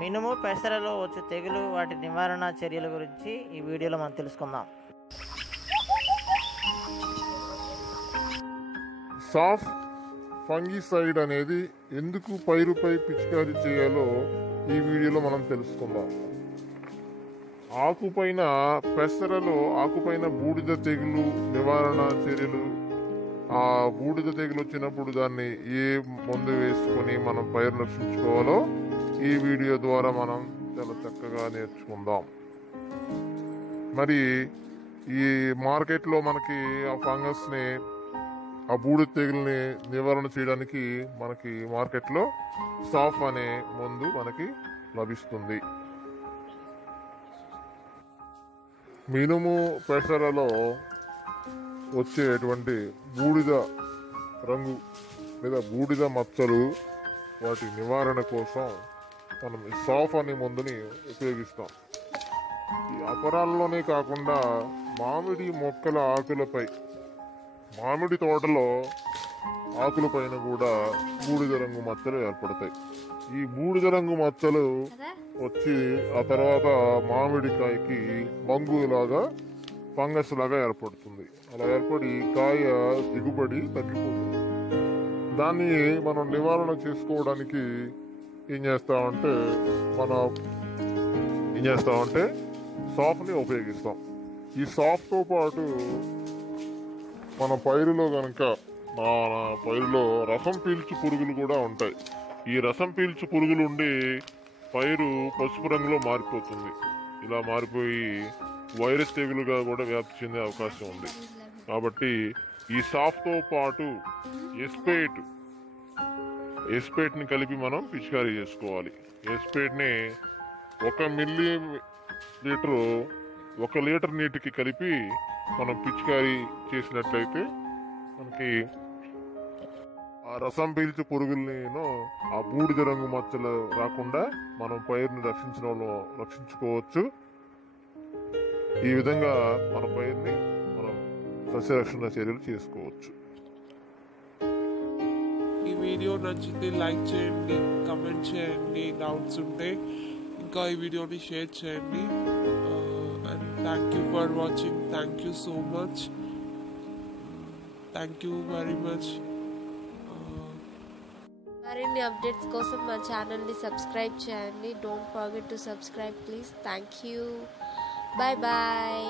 మినుము పెసరలో వచ్చే తెగులు వాటి నివారణ చర్యల గురించి ఈ వీడియోలో మనం తెలుసుకుందాం. సాఫ్ ఫంగిసైడ్ అనేది ఎందుకు పైరుపై పిచికారీ చేయాలో ఈ వీడియోలో మనం తెలుసుకుందాం. ఆకుపైన పెసరలో ఆకుపైన బూడిద తెగులు నివారణ చర్యలు, ఆ బూడిద తెగులు వచ్చినప్పుడు దాన్ని ఏ మందు వేసుకొని మనం పైరు రక్షించుకోవాలో ఈ వీడియో ద్వారా మనం చాలా చక్కగా నేర్చుకుందాం. మరి ఈ మార్కెట్లో మనకి ఆ ఫంగస్ని, ఆ బూడిద తెగుల్ని నివారణ చేయడానికి మనకి మార్కెట్లో సాఫ్ అనే మందు మనకి లభిస్తుంది. మినుము పెసరలో వచ్చేటువంటి బూడిద రంగు లేదా బూడిద మచ్చలు వాటి నివారణ కోసం మనం సాఫ్ అనే మందుని ఉపయోగిస్తాం. ఈ అపరాల్లోనే కాకుండా మామిడి మొక్కల ఆకులపై, మామిడి తోటలో ఆకుల పైన కూడా బూడిద రంగు మచ్చలు ఏర్పడతాయి. ఈ బూడిద రంగు మచ్చలు వచ్చి ఆ తర్వాత మామిడికాయకి బంగులాగా ఫంగస్ లాగా ఏర్పడుతుంది. అలా ఏర్పడి కాయ దిగుబడి తగ్గిపోతుంది. దాన్ని మనం నివారణ చేసుకోవడానికి ఏం చేస్తామంటే సాఫ్ని ఉపయోగిస్తాం. ఈ సాఫ్తో పాటు మన పైరులో కనుక పైరులో రసం పీల్చు పురుగులు కూడా ఉంటాయి. ఈ రసం పీల్చు పురుగులు ఉండి పైరు పసుపు రంగులో మారిపోతుంది. ఇలా మారిపోయి వైరస్ తెగులుగా కూడా వ్యాప్తి చెందే అవకాశం ఉంది. కాబట్టి ఈ సాఫ్తో పాటు ఎస్పేట్ని కలిపి మనం పిచికారీ చేసుకోవాలి. ఎస్పేట్ని 1 మిల్లీ లీటరు 1 లీటర్ నీటికి కలిపి మనం పిచికారీ చేసినట్లయితే మనకి ఆ రసం పీల్చు పురుగులను, ఆ బూడిద రంగు మచ్చలు రాకుండా మనం పైరుని రక్షించుకోవచ్చు. ఈ విధంగా మన పైరుని మనం సస్యరక్షణ చర్యలు చేసుకోవచ్చు. ఈ వీడియో నచ్చితే లైక్ చేయండి, కమెంట్ చేయండి, డౌట్స్ ఉంటే ఇంకా ఈ వీడియోని షేర్ చేయండి. And thank you for watching. Thank you so much. Thank you very much. మరిన్ని అప్డేట్స్ కోసం మా ఛానల్ని సబ్స్క్రైబ్ చేయండి. Don't forget to subscribe please. Thank you. Bye bye.